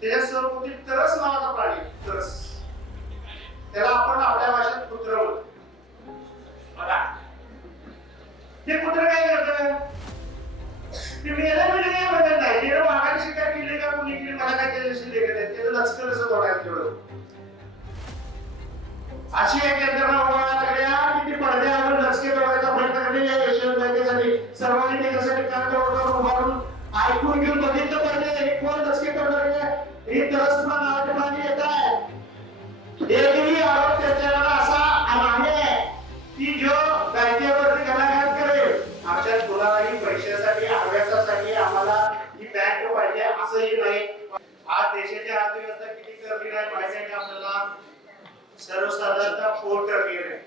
त्याच्या स्वरूपातील तरस नावाचा प्राणी, तरस, त्याला आपण आपल्या भाषेत कुत्र म्हणतो. बघा ते कुत्र काय करतं, ते मेला म्हणजे काय बघत नाही, त्यानं वाघाने शिकार केली का कोणी केली मला काय त्याच्याशी लेखत आहे, त्याचं लचकं कसं तोडायचं तेवढं. अशी एक यंत्रणा उभारायला लागल्या की ती पडद्यावर लचके तोडायचा प्रयत्न करते. या यशवंत बँकेसाठी सर्वांनी त्याच्यासाठी कागदावर उभारून ऐकून घेऊन बघितलं पाहिजे कोण लचके तोडणार आहे. ही तरसपणा नावाचे प्राणी येत आहे. एकही आरोप त्याच्यावर असा आहे की जो बँकेवरती घणाघात करेल. आमच्या कोणालाही पैशासाठी अभ्यासासाठी आम्हाला ही बँक पाहिजे असंही नाही. आज देशाची अर्थव्यवस्था किती कमी आहे माहिती आहे आपल्याला. सर्वसाधारणतः 4% आहे.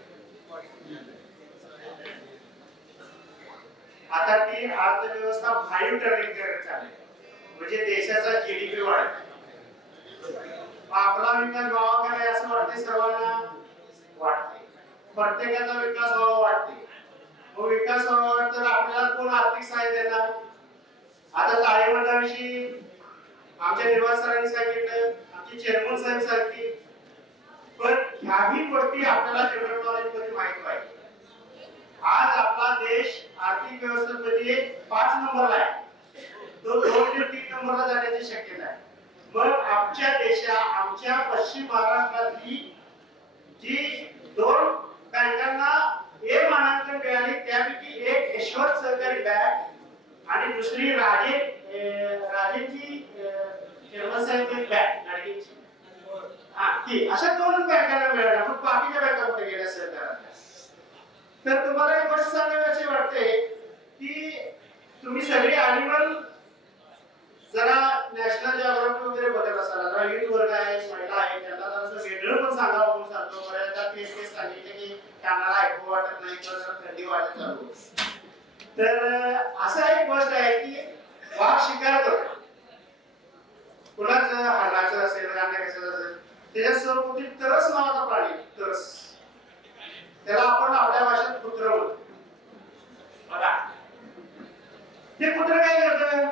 आता ती अर्थव्यवस्था 5% करत चालली, म्हणजे देशाचा जीडीपी वाढतो. आपला विकास व्हावा का नाही असं वाटते सर्वांना, वाटते. प्रत्येकाचा विकास व्हावा वाटते. मग विकास व्हावा तर आपल्याला कोण आर्थिक सहाय्य देणार. आता ताळेबंदाविषयी आमच्या निर्वाह सरांनी सांगितलं, आमचे चेअरमन साहेब सांगितले, पण ह्याही गोष्टी आपल्याला जनरल नॉलेज मध्ये माहित पाहिजे. आज आपला देश आर्थिक व्यवस्थेमध्ये 5 नंबरला आहे, तो 2 ते 3 नंबरला जाण्याची शक्यता आहे. मग आमच्या पश्चिम महाराष्ट्रातली जी 2 बँकांना ए मानांकन मिळाली, त्यापैकी एक यशवंत सहकारी बँक आणि दुसरी राजेंची चेअरमन साहेब बँक राजेंची, ती अशा 2 बँकांना मिळाल्या. मग बाकीच्या बँका कुठे गेल्या सरकारच्या. तर तुम्हाला एक गोष्ट सांगायची वाटते की तुम्ही सगळे अॅनिमल जरा नॅशनल जिओग्राफी वगैरे बघत असाल. जरा युथ वर्ग आहे, महिला आहे, त्यांना जरा वेगळं पण सांगावं म्हणून सांगतो. बऱ्याचदा तेच सांगितले की कानाला ऐकू वाटत नाही किंवा जरा थंडी वाटत चालू. तर असा एक गोष्ट आहे की वाघ शिकार करतो. कुणाचं हरणाचं असेल, गांड्या कशाचं असेल, त्याच्या स्वरूपातील तरस नावाचा प्राणी, तरस, त्याला आपण आपल्या भाषेत कुत्र म्हणतो. बघा ते कुत्र काय करतं,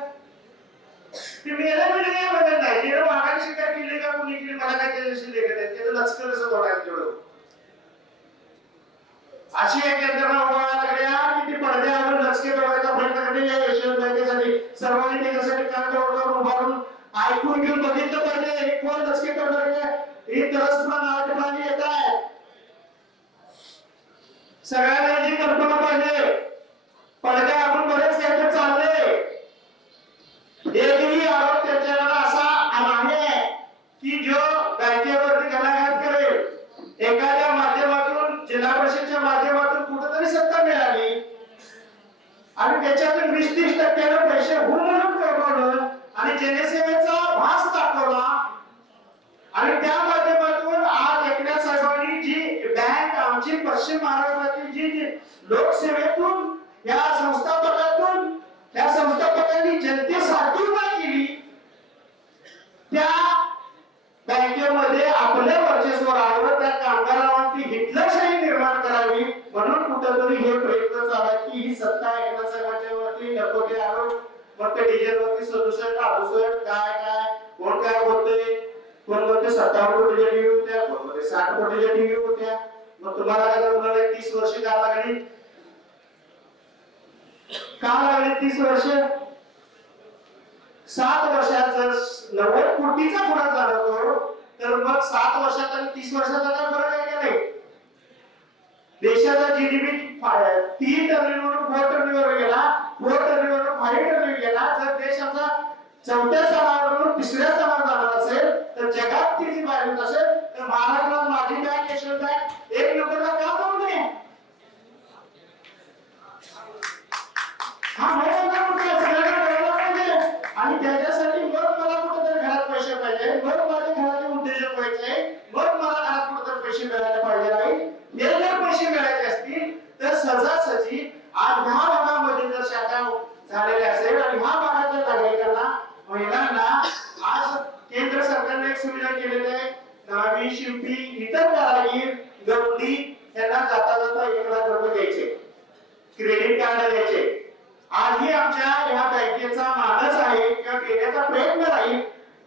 ते मेला म्हणजे काय बघत नाही, त्यानं वाघाने शिकार केली का कोणी केली मला काय त्याच्याशी लेखत आहे, त्याचं लचकं कसं तोडायचं तेवढं. अशी एक यंत्रणा उभारायला लागल्या की ती पडद्यावर लचके तोडायचा प्रयत्न करते. या यशवंत बँकेसाठी सर्वांनी त्याच्यासाठी कागदावर उभारून ऐकून घेऊन बघितलं पाहिजे कोण लचके तोडणार आहे. ही तरसपणा नावाचे प्राणी येत आहे. सगळ्यांना जी कल्पना पाहिजे. पडद्या आपण बरेच काही चालले, एकही आरोप त्याच्यावर असा आहे की जो बँकेवरती घणाघात करेल. एखाद्या माध्यमातून जिल्हा परिषदेच्या माध्यमातून कुठेतरी सत्ता मिळाली आणि त्याच्यातून 20-30% पैसे म्हणून कमवलं आणि जनसेवेचा भास दाखवला आणि त्या माध्यमातून आज एकनाथ साहेबांनी जी बँक आमची पश्चिम महाराष्ट्रातील जी लोकसेवेतून या संस्थापकांनी जनतेसाठी उभा केली, त्या बँकेमध्ये आपलं वर्चस्व राहावं, त्या कामगारांवरती हिटलरशाही निर्माण करावी म्हणून कुठेतरी हे प्रयत्न चालू आहे की ही सत्ता एकनाथ साहेबांच्या वरती नको आरोप. मग ते डिझेलवरती 67-68 काय कोण काय बोलतोय, कोण बोलते 57 कोटीच्या टीव्ही होत्या, कोण बोलते 60 कोटीच्या टीव्ही होत्या. मग तुम्हाला काय म्हणाले 30 वर्ष का लागली, 30 वर्ष. 7 वर्षात जर 90 कोटीचा फरक झाला तर मग 7 वर्षात आणि 30 वर्षाचा काय फरक आहे का नाही. देशाचा जीडीपी 3 टर्निंगवरून 4 टर्निंगवर गेला, 4 टर्निंगवरून 5 टर्निंग गेला. जर देश आमचा 4थ्या स्थानावरून 3ऱ्या स्थानावर जाणार असेल तर जगात तिची बाहेर होत असेल तर महाराष्ट्रात माझी बँक यशवंत बँक 1 नंबरला का जाऊ नये. हा आणि त्याच्यासाठी मग मला कुठेतरी घरात पैसे पाहिजे, मग माझ्या घराचे उद्योजक व्हायचे, मग मला घरात कुठेतरी पैसे मिळायला पाहिजे नाही. हे जर पैसे मिळायचे असतील तर सहजासहजी आज ह्या भागामध्ये जर शाखा झालेल्या असेल आणि ह्या भागातल्या नागरिकांना महिलांना आज केंद्र सरकारने एक सुविधा केलेली आहे. नावी शिंपी इतर कारागीर गवंडी यांना जाता 1 लाख रुपये द्यायचे, क्रेडिट कार्ड द्यायचे. आजही आमच्या या बँकेचा मानस आहे किंवा देण्याचा प्रयत्न राहील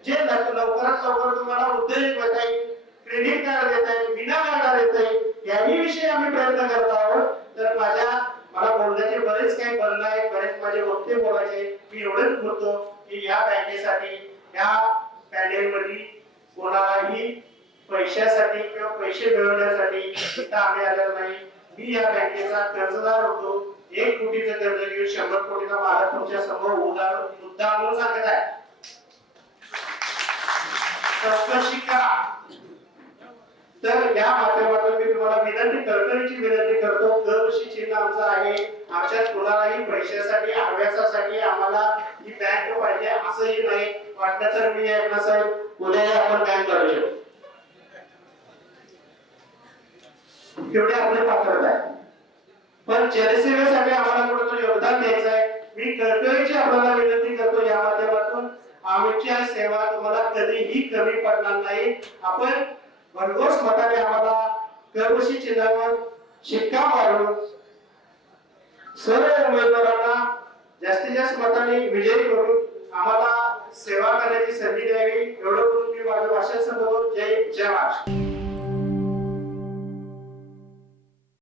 जे लवकरात लवकर तुम्हाला उद्योजक देता येईल, क्रेडिट कार्ड देता येईल, विना कार्ड देता येईल, याही विषयी आम्ही प्रयत्न करत आहोत. तर मला बोलण्याचे बरेच काही बोलणं आहे, बरेच माझे वक्ते बोलायचे. मी एवढंच बोलतो की या बँकेसाठी, या पॅनेलमध्ये कोणालाही पैशासाठी किंवा पैसे मिळवण्यासाठी इथं आम्ही आलेलो नाही. मी या बँकेचा कर्जदार होतो. 1 कोटीचं कर्ज घेऊन 100 कोटीचा मालक तुमच्या समोर मुद्दा म्हणून सांगत आहे. चौकशी करा. तर या माध्यमातून मी तुम्हाला कळकळीची विनंती करतो. दरवर्षी चिन्ह आमचं आहे. आमच्यात कोणालाही पैशासाठी हव्यासासाठी आम्हाला ही बँक पाहिजे असंही नाही. वाटलं तर मी एकनाथ साहेब उद्या आपण बँक करू शकतो. तेवढे आपले पात्रता आहे. पण जनसेवेसाठी आम्हाला कुठेतरी योगदान द्यायचं आहे. मी कळकळीची आपल्याला विनंती करतो या माध्यमातून, आमच्या सेवा तुम्हाला कधीही कमी पडणार नाही. आपण भरघोस मताने आम्हाला कर्मशी चिन्हावर शिक्का मारून सर्व उमेदवारांना जास्तीत जास्त मताने विजयी करून आम्हाला सेवा करण्याची संधी द्यावी. एवढं करून मी माझं भाषण संपवतो. जय महाराष्ट्र.